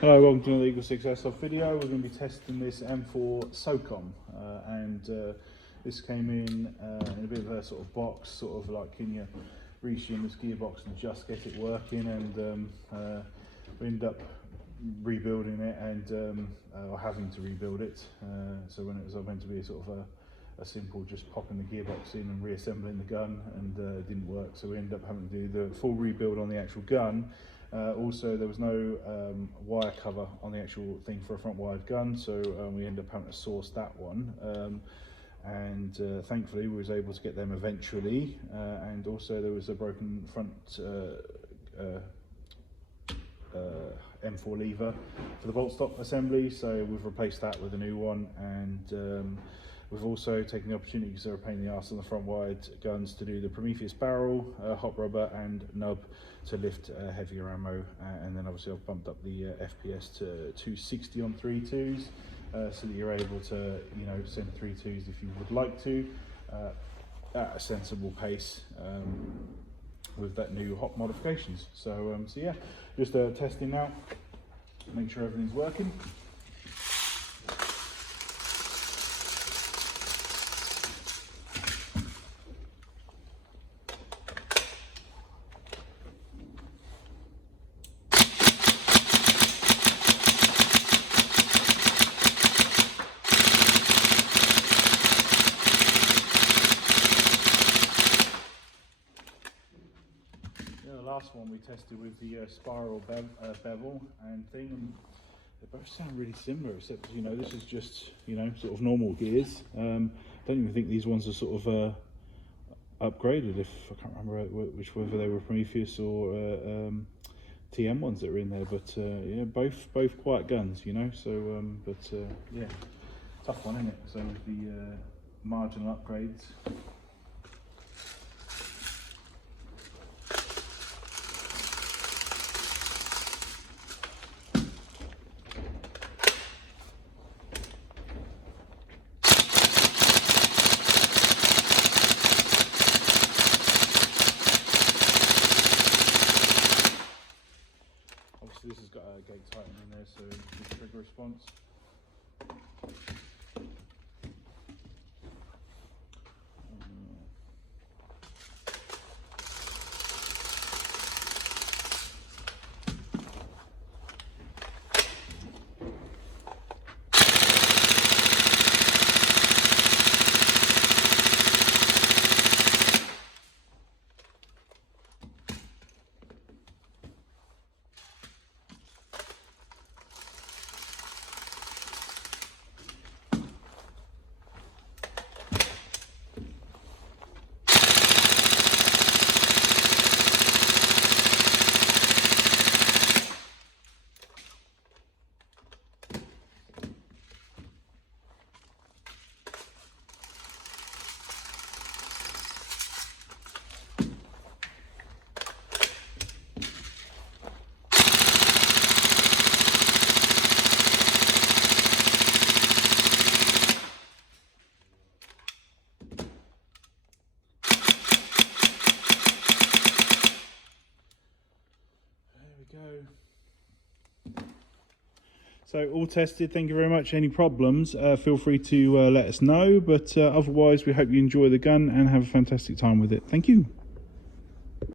Hello, welcome to another Eagle 6 Airsoft video. We're going to be testing this M4 Socom this came in a bit of a sort of box, sort of like can you reach in this gearbox and just get it working, and we ended up rebuilding it and or having to rebuild it. So when it was meant to be a sort of a simple just popping the gearbox in and reassembling the gun, and it didn't work, so we ended up having to do the full rebuild on the actual gun. Also, there was no wire cover on the actual thing for a front wired gun, so we ended up having to source that one, and thankfully we was able to get them eventually, and also there was a broken front M4 lever for the bolt stop assembly, so we've replaced that with a new one. And we've also taken the opportunity, because they're a pain in the arse on the front wired guns, to do the Prometheus Barrel, hot rubber and nub to lift heavier ammo, and then obviously I've bumped up the FPS to 260 on 3.2s, so that you're able to, you know, send 3.2s if you would like to at a sensible pace with that new hot modifications. So yeah, just testing now, make sure everything's working. The last one we tested with the spiral bevel and thing, and they both sound really similar, except, you know, this is just, you know, sort of normal gears. Don't even think these ones are sort of upgraded. If I can't remember whether they were Prometheus or TM ones that were in there, but yeah, both quiet guns, you know. So yeah, tough one, isn't it? So the marginal upgrades. This has got a gate tighten in there, so good trigger response. So all tested, thank you very much. Any problems, feel free to let us know, but otherwise we hope you enjoy the gun and have a fantastic time with it. Thank you.